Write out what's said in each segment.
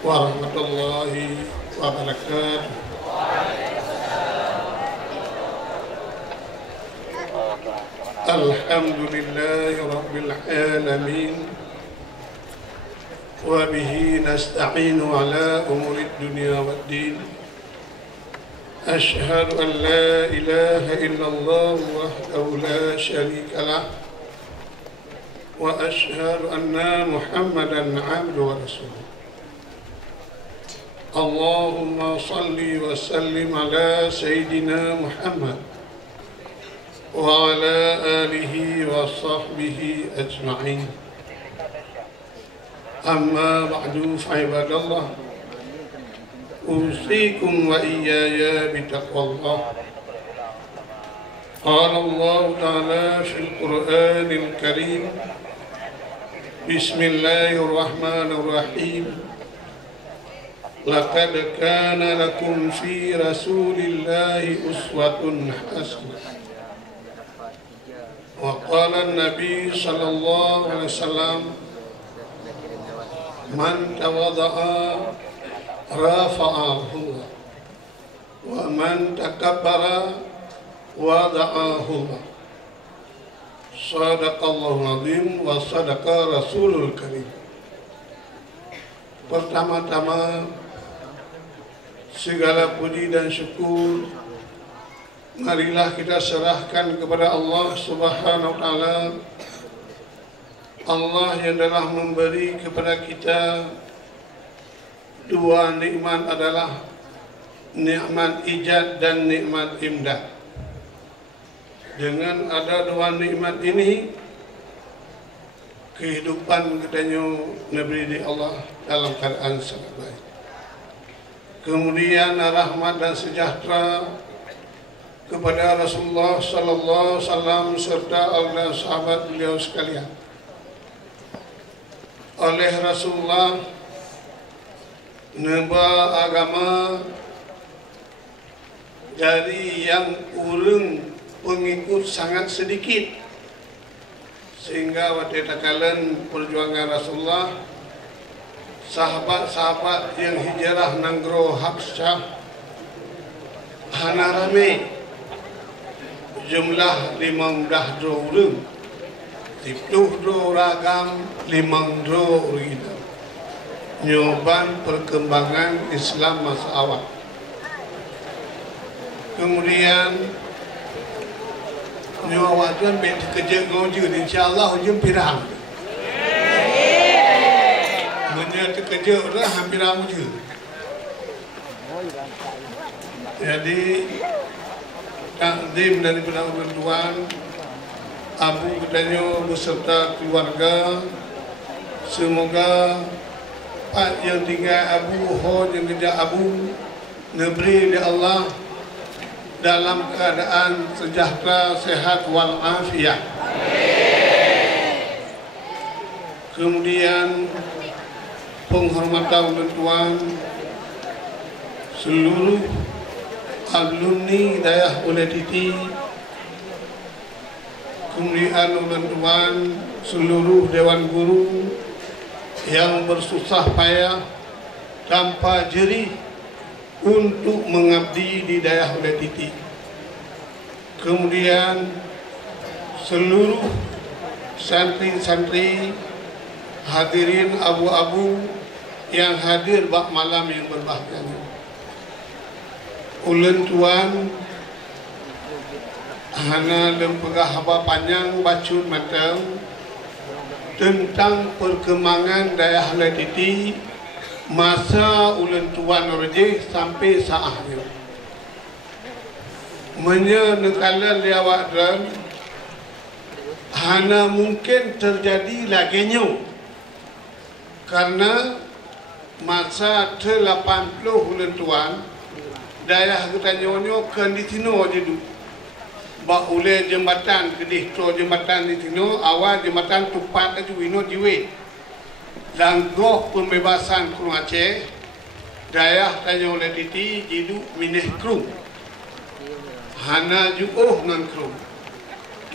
warahmatullahi wabarakatuh. Alhamdulillahi rabbil alamin, wa bihi nasta'inu ala umuri dunya waddin. Ashhadu an la ilaha illallah wahdahu la syarika lah, wa ashhadu anna Muhammadan abduhu wa rasuluh. Allahumma salli wa sallim ala Sayyidina Muhammad wa ala alihi wa sahbihi ajma'in. Amma ba'du, fa'ibadallah, usikum wa iyaya bitaqwallah. Qala Allah ta'ala fil Qur'anil Karim, Bismillahirrahmanirrahim. Laqad kana lakum fi Rasulillahi uswatun hasanah. Wa qala an-nabi sallallahu alaihi wasallam, man tawadda'a rafa'ahu Allah, wa man takabbara wada'ahu Allah. Sadaqallahul azim wa sadaqa rasulul karim. Pertama-tama, segala puji dan syukur marilah kita serahkan kepada Allah Subhanahu wa Ta'ala. Allah yang telah memberi kepada kita dua nikmat, adalah nikmat ijad dan nikmat imdad. Dengan ada dua nikmat ini, kehidupan katanya Nabi Allah dalam keadaan sangat baik. Kemudian rahmat dan sejahtera kepada Rasulullah sallallahu alaihi wasallam serta Allah sahabat beliau sekalian. Oleh Rasulullah nemba agama dari yang urang pengikut sangat sedikit, sehingga waktu takalan perjuangan Rasulullah, sahabat-sahabat yang hijrah nanggro Habsyah hana rame, jumlah 52 orang, 10 ragam 5 original. Nyoban perkembangan Islam masa awal. Kemudian nyawa tuan bet kerja ngojun, insyaallah hujung pirang. Menyat kerja dah hampir aja. Jadi takdim dari orang tuan, abu katanya beserta keluarga, semoga Pak yang tinggal abu, ho yang kerja abu, neberi dia Allah dalam keadaan sejahtera, sehat wal afiat. Kemudian penghormatan tuan seluruh alumni Dayah Uletiti, kemudian tuan seluruh dewan guru yang bersusah payah tanpa jerih untuk mengabdi di Dayah Uletiti. Kemudian seluruh santri-santri, hadirin abu-abu yang hadir bak malam yang berbahagia. Ulun tuan hana lempegah haba panjang bacun matang tentang perkembangan Dayah Uletiti masa ulun tuan rejeh sampai saat ini. Menyenekalan liawak dan hana mungkin terjadi laginya, karena masa 80 ulun tuan Dayah kita nyonyo kan di tino je du. Ba ule jembatan kedih to jembatan di tino, awal jembatan tupat aju wino jiwe. Langgoh pembebasan Kru Aceh, Dayah Tanjung Uletiti jidu mineh kru. Hana juoh dengan kru.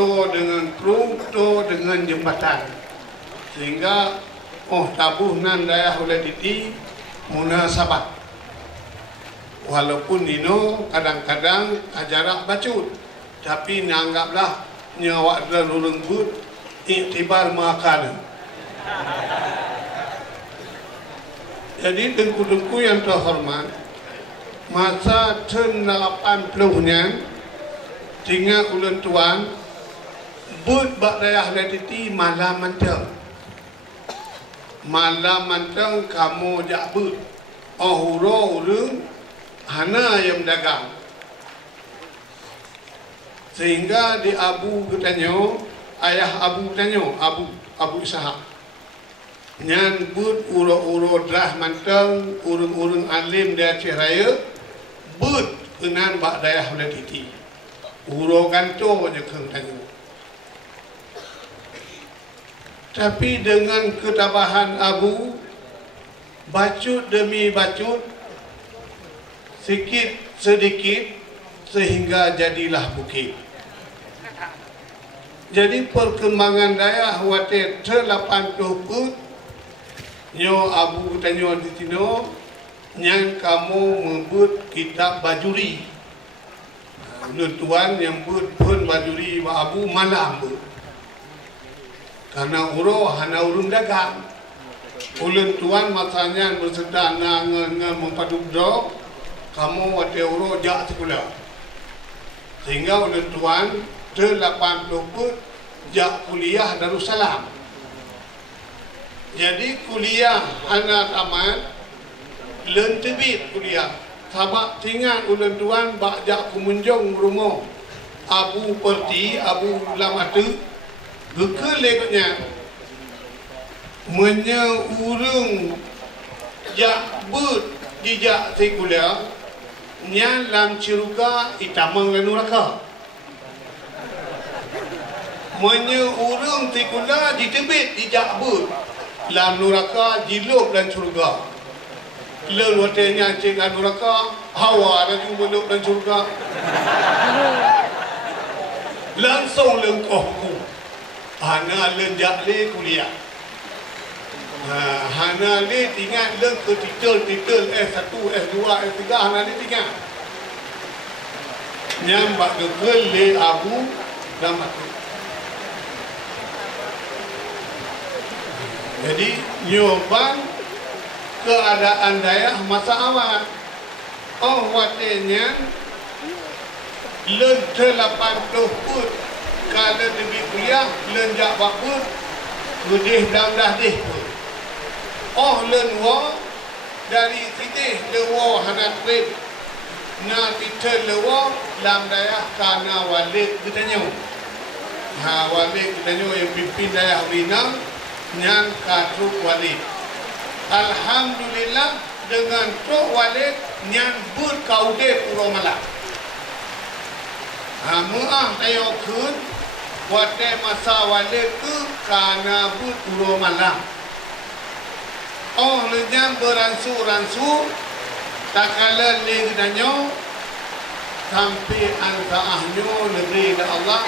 To dengan kru, to dengan jembatan. Sehingga tabuh nan Dayah Uletiti munasabah. Walaupun Nino kadang-kadang jarak bacut, tapi nanggaplah nyawa dan urang but iktibar makan. Jadi tengku-tengku yang terhormat, masa tahun 80-nya tinggal ulen tuan but bak dayah latiti malam manteng. Malam manteng kamu jak but. Oh huro urang hana yang dagang. Sehingga di Abu ketanyo, ayah Abu tanyo, Abu Ishaq. Nyan but uro-uro dah manteng, urung-urung alim di Aceh Raya, but kenan bak dayah latiti. Uro ganto je keng tanyo. Tapi dengan ketabahan Abu, bacut demi bacut, sikit sedikit sehingga jadilah bukit. Jadi perkembangan daya watir 80 put nyo Abu tanyo di tino yang kamu membut kitab bajuri. Tuan yang but pun bajuri wa Abu malam but. Karena uro hana urung dagang. Ulun tuan masanya bersedia ngan mempadubdo kamu wate uro jak sekolah. Sehingga ulun tuan 80 put jak kuliah Darussalam. Jadi kuliah anak tamat len tebit kuliah. Sabak tinggal ulun tuan bak jak kumunjung rumah Abu Perti, Abu Lamatu. Gekal lekatnya menyeurung jak but dijak sekuliah nyan lam ciruga itamang lanuraka menyeurung sekuliah ditebit dijak but lam nuraka jiluk dan ciruga lalu watenya cing nuraka hawa dan jumuluk dan ciruga langsung lengkohku hana lenjak le kuliah. Hana le tinggal leng ke titel S1, S2, S3 hana le tinggal. Nyambak gegel le Abu Damat. Jadi nyoban keadaan dayah masa awal. Oh watenya len 80 put kalau pergi kuliah, lenjak bakut, gudih dah deh pun. Oh lenwa dari sini lewa hanat red, na kita lewa lam dayah karena walik bertanya. Walik bertanya yang pimpin dayah Winang, nyan katruk walik. Alhamdulillah dengan truk walik nyan berkaudet Pulau Malak. Muah tayo kun wate masa wale ke karena but Pulau Malang. Oh lenyang beransu-ransu tak kala legdanyo sampai ansaahnya negeri Allah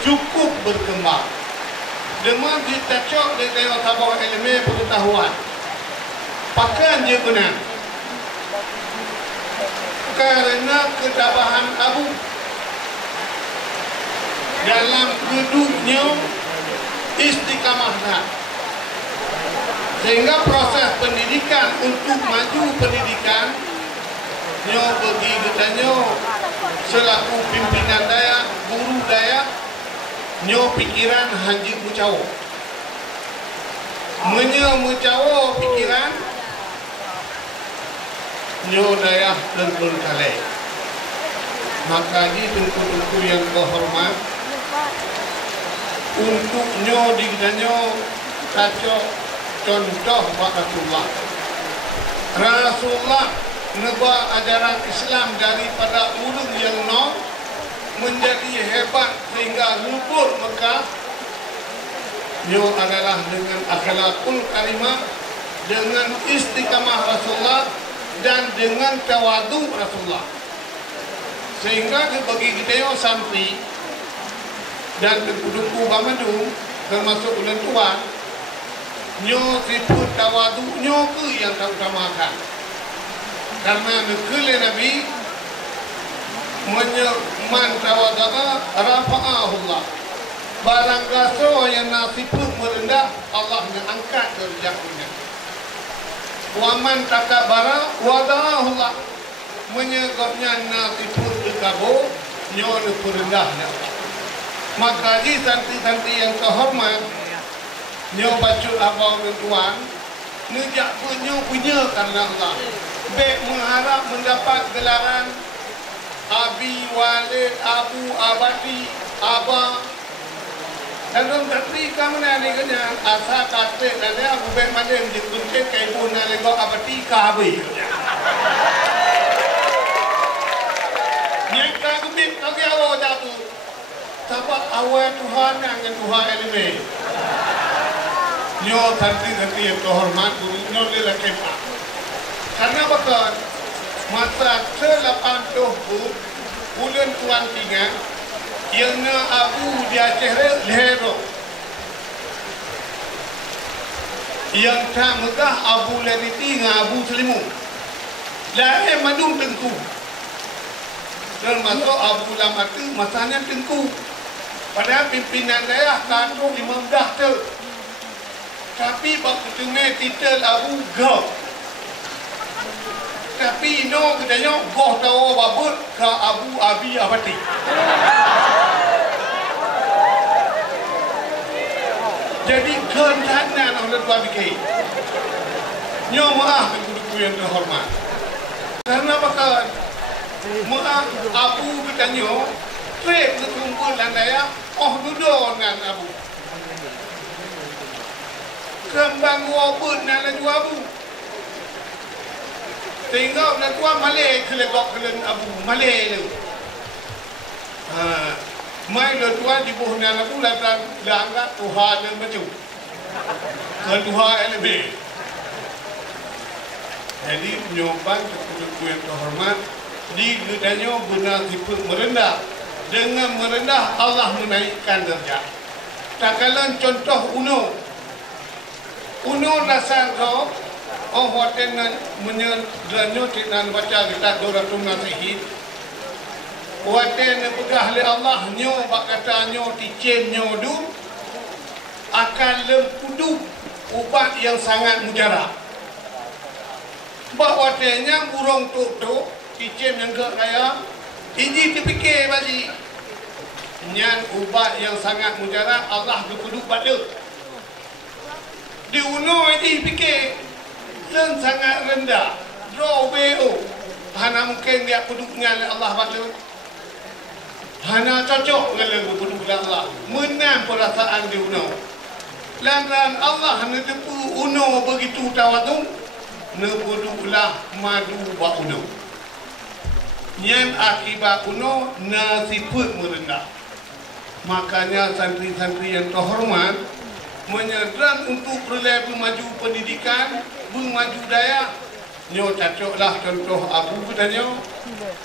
cukup berkembang. Dengan ditacok di tayo tabah ilmu pengetahuan. Pakan je guna. Karena ketabahan Abu dalam duduknya istiqamah, sehingga proses pendidikan untuk maju pendidikan nyo bagi katanya selaku pimpinan daya guru daya nyo pikiran hanji mucawo menyo pikiran nyo daya dan berkalai. Maka di tengku-tengku yang berhormat untuk nyo digdanyo kacau contoh Rasulullah neba ajaran Islam daripada ulung yang menjadi hebat sehingga luput Mekah. Nyo adalah dengan akhlakul karimah, dengan istiqamah Rasulullah dan dengan tawadu Rasulullah, sehingga bagi kita santri dan tengku-tengku Bamadu termasuk ulang tuan nyo sifat tawadu nyo ke yang terutamakan. Karena nekele Nabi man tawadaka rafa'ahullah. Barang gaso yang nasifat merendah, Allah angkat derajatnya. Wa man takabara wada'ahullah. Menyebabnya nasifat dekabo nyo perendahnya. Maka di santi-santi yang terhormat, nyo baca abang dan tuan, nejak nyo punya karena Allah. Baik mengharap mendapat gelaran Abi, Walid, Abu, Abadi, Abah. Dan dalam katri kamu ni kena asal kata dan dia aku baik mana menjadi kunci kaibun dan lego Abadi kabi. Yang kau bit kau dia awak jatuh. Sebab awal Tuhan dengan Tuhan elime. Nyo santi-santi yang terhormat, nyo dia kepa. Karena bakal masa 80 bulan Tuan tinggal, yang Abu di Aceh Lehero, yang tak megah Abu Leniti dengan Abu Selimu. Lahir Madung Tengku. Termasuk Abu Lamatu masanya Tengku. Padahal pimpinan daerah kandung 15 tu. Tapi waktu tu titel Abu Gau. Tapi no katanya Gau tahu babut ke Abu Abi Abadi. Jadi keentanan oleh dua bikir. Nyo maaf kepada yang terhormat. Karena bakal maaf Abu katanya trek kekumpulan daya duduk dengan Abu. Kembang wabut nak laju Abu. Tengok nak tuan Malay kelegok kelen Abu. Malay tu. Mai lo tuan di bawah nak Abu lantan langgat Tuhan dan macam. Ke Tuhan LB. Jadi penyoban kepada yang terhormat di gedanya benar sifat merendah. Dengan merendah Allah menaikkan derajat. Tak kala contoh Uno dasar kau waten menyedanyo tinan baca kita 200 nasihat. Waten pegah le Allah nyo bak kata nyo ticen nyo du akan lempudu ubat yang sangat mujarab. Bak watennya burung tuk ticen yang ke raya ini dipikir bagi nyan ubat yang sangat mujarab Allah duduk pada di uno ini fikir dan sangat rendah draw BO hana mungkin dia duduk dengan Allah pada hana cocok dengan duduk dengan Allah menang perasaan di uno lantaran Allah hana tepu uno begitu tawadung nebuduklah madu ba uno yang akibat uno nasifat merendah. Makanya santri-santri yang terhormat menyerang untuk perlai maju pendidikan, maju daya. Nyo cocoklah contoh Abu katanya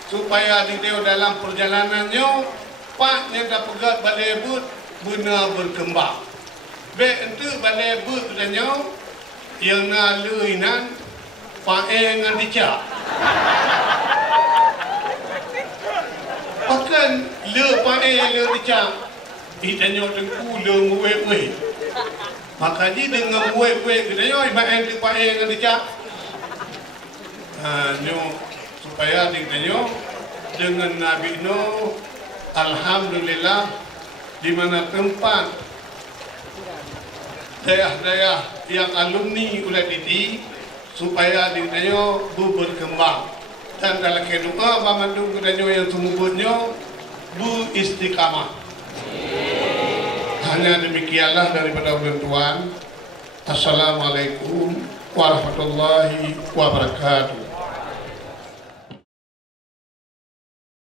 supaya di dalam perjalanannya paknya dah pegat balai but benar berkembang. Baik itu balai but katanya yang naluinan pakai dengan dicak. Bahkan le pakai le dicak. Itanya tengku le muwe-muwe. Makanya dengan muwe-muwe katanya ibarat di pakai dengan dicak. Nyo supaya ditanya dengan Nabi Nuh alhamdulillah di mana tempat daerah-daerah yang alumni ulah didi supaya ditanya berkembang dan dalam kehidupan bamandu katanya yang semuanya beristiqamah. Hanya demikianlah daripada Tuhan. Assalamualaikum warahmatullahi wabarakatuh.